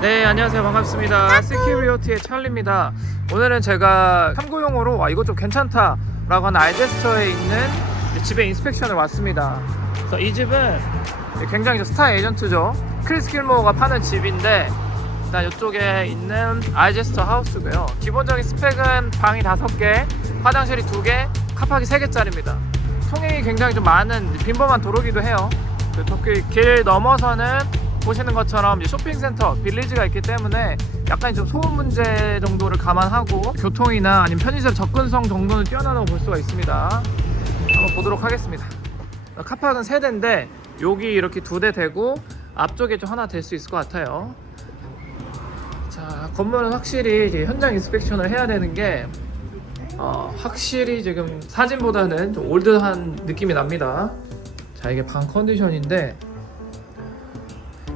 네, 안녕하세요. 반갑습니다. 스키리오티의 찰리입니다. 오늘은 제가 탐구용으로 이거 좀 괜찮다 라고 하는 알제스터에 있는 집에 인스펙션을 왔습니다. 그래서 이 집은 굉장히 스타 에이전트죠. 크리스 길모어가 파는 집인데, 일단 이쪽에 있는 알제스터 하우스고요. 기본적인 스펙은 방이 5개, 화장실이 2개, 카팍이 3개짜리입니다. 통행이 굉장히 좀 많은 빈범한 도로기도 해요. 길 넘어서는 보시는 것처럼 쇼핑센터, 빌리지가 있기 때문에 약간 좀 소음 문제 정도를 감안하고 교통이나 아니면 편의시설 접근성 정도는 뛰어나다고 볼 수가 있습니다. 한번 보도록 하겠습니다. 카팍은 3대인데 여기 이렇게 2대 되고 앞쪽에 좀 하나 될 수 있을 것 같아요. 자, 건물은 확실히 이제 현장 인스펙션을 해야 되는 게 확실히 지금 사진보다는 좀 올드한 느낌이 납니다. 자, 이게 방 컨디션인데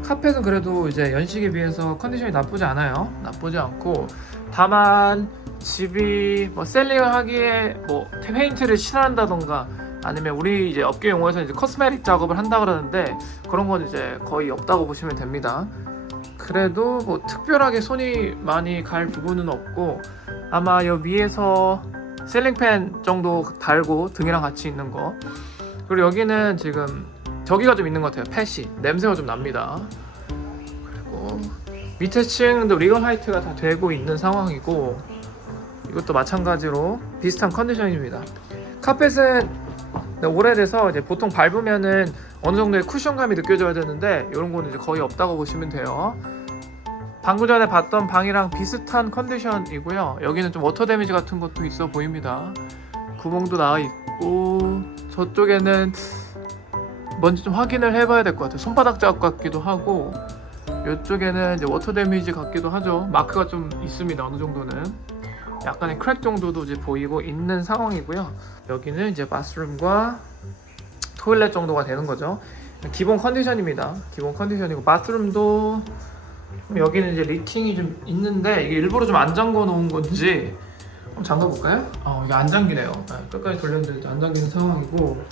카펫은 그래도 이제 연식에 비해서 컨디션이 나쁘지 않아요. 나쁘지 않고, 다만 집이 셀링을 하기에 페인트를 칠한다던가 아니면 우리 이제 업계 용어에서 이제 코스메틱 작업을 한다 그러는데 그런 건 이제 거의 없다고 보시면 됩니다. 그래도 특별하게 손이 많이 갈 부분은 없고, 아마 여기 위에서 셀링팬 정도 달고 등이랑 같이 있는 거, 그리고 여기는 지금 저기가 좀 있는 것 같아요. 펫이 냄새가 좀 납니다. 그리고 밑에 층도 리건 화이트가 다 되고 있는 상황이고, 이것도 마찬가지로 비슷한 컨디션입니다. 카펫은 오래돼서 이제 보통 밟으면은 어느 정도의 쿠션감이 느껴져야 되는데 이런 거는 이제 거의 없다고 보시면 돼요. 방금 전에 봤던 방이랑 비슷한 컨디션이고요. 여기는 좀 워터 데미지 같은 것도 있어 보입니다. 구멍도 나와 있고, 저쪽에는 뭔지 좀 확인을 해봐야 될 것 같아요. 손바닥 자국 같기도 하고, 이쪽에는 이제 워터 데미지 같기도 하죠. 마크가 좀 있습니다. 어느 정도는 약간의 크랙 정도도 이제 보이고 있는 상황이고요. 여기는 이제 바스룸과 토일렛 정도가 되는 거죠. 기본 컨디션입니다. 기본 컨디션이고, 바스룸도 여기는 이제 리팅이 좀 있는데 이게 일부러 좀 안 잠궈 놓은 건지 한번 잠가 볼까요? 이게 안 잠기네요. 끝까지 돌렸는데 안 잠기는 상황이고,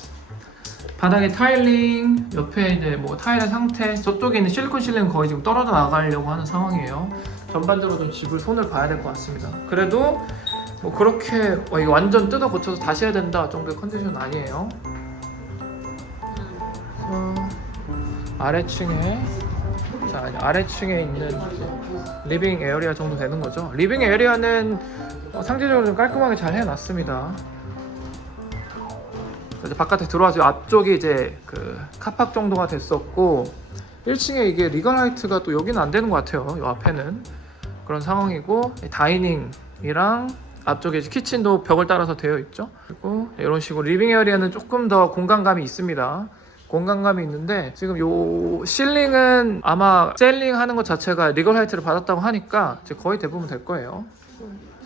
바닥에 타일링, 옆에 이제 타일의 상태, 저쪽에 있는 실리콘 실링은 거의 지금 떨어져 나가려고 하는 상황이에요. 전반적으로 좀 집을 손을 봐야 될 것 같습니다. 그래도 그렇게 이거 완전 뜯어 고쳐서 다시 해야 된다 정도의 컨디션은 아니에요. 아래층에 있는 리빙 에어리아 정도 되는 거죠. 리빙 에어리아는 상대적으로 좀 깔끔하게 잘 해놨습니다. 이제 바깥에 들어와서 앞쪽이 이제 그 카팍 정도가 됐었고, 1층에 이게 리건 하이트가 또 여기는 안 되는 것 같아요. 이 앞에는 그런 상황이고, 다이닝이랑 앞쪽에 이제 키친도 벽을 따라서 되어 있죠. 그리고 이런 식으로 리빙 에어리아는 조금 더 공간감이 있습니다. 공간감이 있는데, 지금 요 실링은 아마 셀링 하는 것 자체가 리건 하이트를 받았다고 하니까 이제 거의 대부분 될 거예요.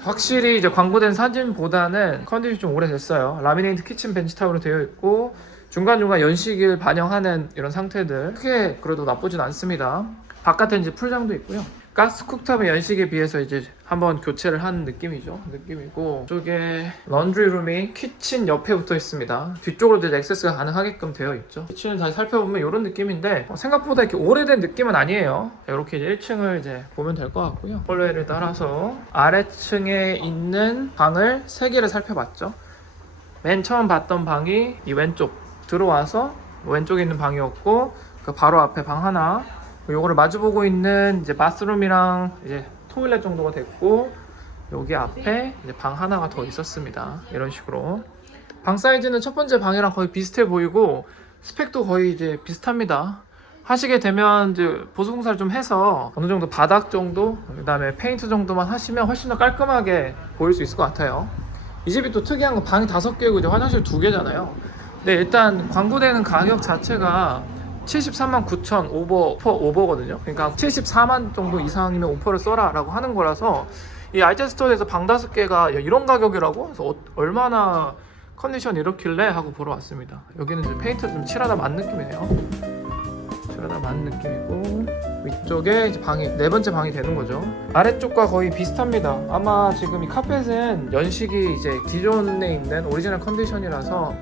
확실히 이제 광고된 사진보다는 컨디션이 좀 오래됐어요. 라미네이트 키친 벤치 타입으로 되어 있고, 중간중간 연식을 반영하는 이런 상태들, 크게 그래도 나쁘진 않습니다. 바깥에 이제 풀장도 있고요. 가스 쿡탑의 연식에 비해서 이제 한번 교체를 한 느낌이고, 이쪽에 런드리룸이 키친 옆에 붙어 있습니다. 뒤쪽으로도 이제 액세스가 가능하게끔 되어 있죠. 키친을 다시 살펴보면 이런 느낌인데, 생각보다 이렇게 오래된 느낌은 아니에요. 이렇게 이제 1층을 이제 보면 될 것 같고요. 홀웨이를 따라서 아래층에 있는 방을 3개를 살펴봤죠. 맨 처음 봤던 방이 이 왼쪽 들어와서 왼쪽에 있는 방이었고, 그 바로 앞에 방 하나, 요거를 마주보고 있는 이제 바스룸이랑 이제 토일렛 정도가 됐고, 여기 앞에 이제 방 하나가 더 있었습니다. 이런 식으로 방 사이즈는 첫 번째 방이랑 거의 비슷해 보이고, 스펙도 거의 이제 비슷합니다. 하시게 되면 이제 보수공사를 좀 해서 어느 정도 바닥 정도, 그 다음에 페인트 정도만 하시면 훨씬 더 깔끔하게 보일 수 있을 것 같아요. 이 집이 또 특이한 건 방이 5개고 이제 화장실 2개잖아요. 근데 일단 광고되는 가격 자체가 73만 9천 오버거든요. 그러니까 74만 정도 이상이면 오퍼를 써라 라고 하는 거라서, 이 알제스터에서 방 5개가 이런 가격이라고? 그래서 얼마나 컨디션 이렇길래 하고 보러 왔습니다. 여기는 이제 페인트를 좀 칠하다 만 느낌이네요. 칠하다 만 느낌이고, 위쪽에 이제 방이 4번째 방이 되는 거죠. 아래쪽과 거의 비슷합니다. 아마 지금 이 카펫은 연식이 이제 기존에 있는 오리지널 컨디션이라서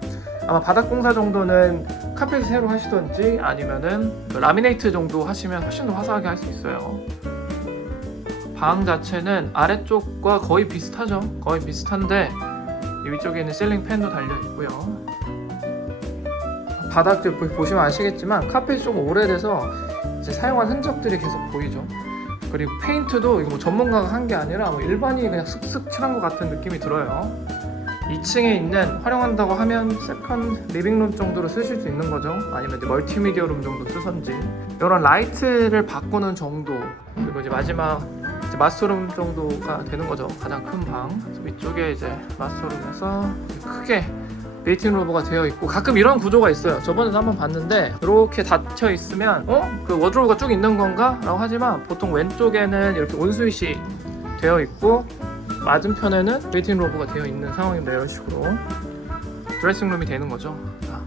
아마 바닥 공사 정도는 카펫을 새로 하시던지 아니면은 라미네이트 정도 하시면 훨씬 더 화사하게 할 수 있어요. 방 자체는 아래쪽과 거의 비슷하죠. 거의 비슷한데 이 위쪽에 있는 실링 팬도 달려 있고요. 바닥들 보시면 아시겠지만 카펫이 좀 오래돼서 이제 사용한 흔적들이 계속 보이죠. 그리고 페인트도 이거 뭐 전문가가 한 게 아니라 뭐 일반인이 그냥 슥슥 칠한 것 같은 느낌이 들어요. 2층에 있는 활용한다고 하면 세컨 리빙룸 정도로 쓰실 수 있는 거죠. 아니면 이제 멀티미디어 룸 정도 쓰던지 이런 라이트를 바꾸는 정도. 그리고 이제 마지막 이제 마스터룸 정도가 되는 거죠. 가장 큰 방. 그래서 위쪽에 이제 마스터룸에서 크게 빌트인 로버가 되어 있고, 가끔 이런 구조가 있어요. 저번에도 한번 봤는데 이렇게 닫혀 있으면 그 워드로브가 쭉 있는 건가? 라고 하지만 보통 왼쪽에는 이렇게 온스윗이 되어 있고 맞은편에는 빌트인 로버가 되어 있는 상황입니다. 이런 식으로 드레싱룸이 되는 거죠. 자,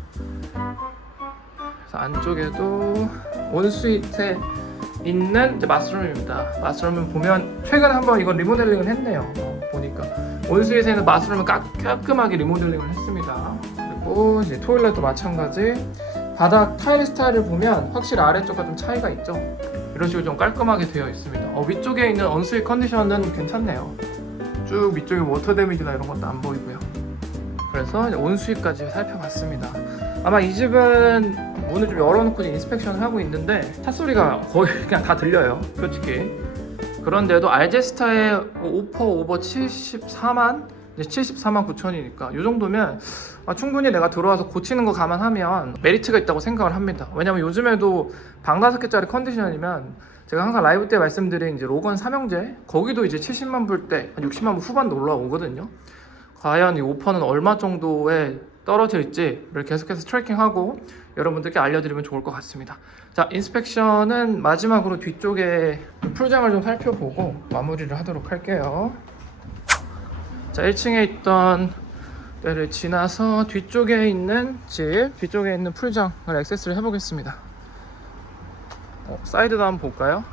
그래서 안쪽에도 온스윗에 있는 이제 마스터룸입니다. 마스터룸은 보면 최근에 한번 이건 리모델링을 했네요. 보니까 온스윗에는 마스터룸을 깔끔하게 리모델링을 했습니다. 그리고 이제 토일렛도 마찬가지. 바닥 타일 스타일을 보면 확실히 아래쪽과 좀 차이가 있죠. 이런 식으로 좀 깔끔하게 되어 있습니다. 위쪽에 있는 언스윗 컨디션은 괜찮네요. 쭉 위쪽에 워터 데미지나 이런 것도 안 보이고요. 그래서 이제 온스윗까지 살펴봤습니다. 아마 이 집은 문을 좀 열어놓고 인스펙션을 하고 있는데 찻소리가 거의 그냥 다 들려요, 솔직히. 그런데도 알제스타의 오버 74만 9천이니까 이 정도면 충분히 내가 들어와서 고치는 거 감안하면 메리트가 있다고 생각을 합니다. 왜냐면 요즘에도 방 5개짜리 컨디션이면 제가 항상 라이브 때 말씀드린 이제 로건 삼형제 거기도 이제 70만 불대, 한 60만 불 후반도 올라오거든요. 과연 이 오퍼는 얼마 정도에 떨어질지를 계속해서 트래킹하고 여러분들께 알려드리면 좋을 것 같습니다. 자, 인스펙션은 마지막으로 뒤쪽에 풀장을 좀 살펴보고 마무리를 하도록 할게요. 자, 1층에 있던 데를 지나서 뒤쪽에 있는 뒤쪽에 있는 풀장을 액세스를 해보겠습니다. 사이드도 한번 볼까요?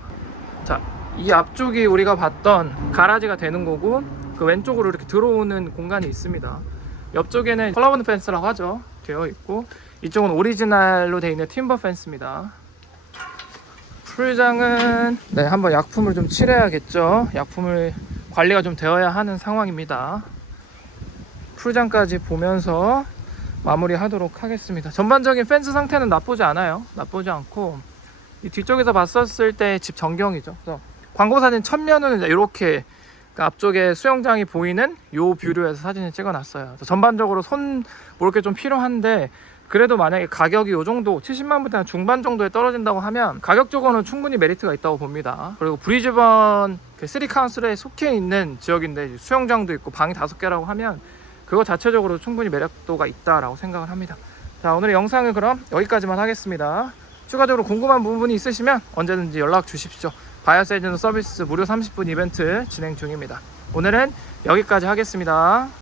자, 이 앞쪽이 우리가 봤던 가라지가 되는 거고, 그 왼쪽으로 이렇게 들어오는 공간이 있습니다. 옆쪽에는 컬러본드 펜스라고 하죠. 되어 있고, 이쪽은 오리지널로 되어 있는 팀버 펜스입니다. 풀장은 한번 약품을 좀 칠해야겠죠. 약품을 관리가 좀 되어야 하는 상황입니다. 풀장까지 보면서 마무리하도록 하겠습니다. 전반적인 펜스 상태는 나쁘지 않아요. 나쁘지 않고, 이 뒤쪽에서 봤었을 때 집 전경이죠. 그래서 광고 사진 첫면은 이렇게 앞쪽에 수영장이 보이는 요 뷰로 해서 사진을 찍어놨어요. 전반적으로 손 볼 게 좀 필요한데, 그래도 만약에 가격이 요 정도 70만 불대 중반 정도에 떨어진다고 하면 가격적으로는 충분히 메리트가 있다고 봅니다. 그리고 브리즈번 3카운슬에 속해 있는 지역인데 수영장도 있고 방이 5개라고 하면 그거 자체적으로 충분히 매력도가 있다라고 생각을 합니다. 자, 오늘의 영상은 그럼 여기까지만 하겠습니다. 추가적으로 궁금한 부분이 있으시면 언제든지 연락 주십시오. 바이어스 에이전트 서비스 무료 30분 이벤트 진행 중입니다. 오늘은 여기까지 하겠습니다.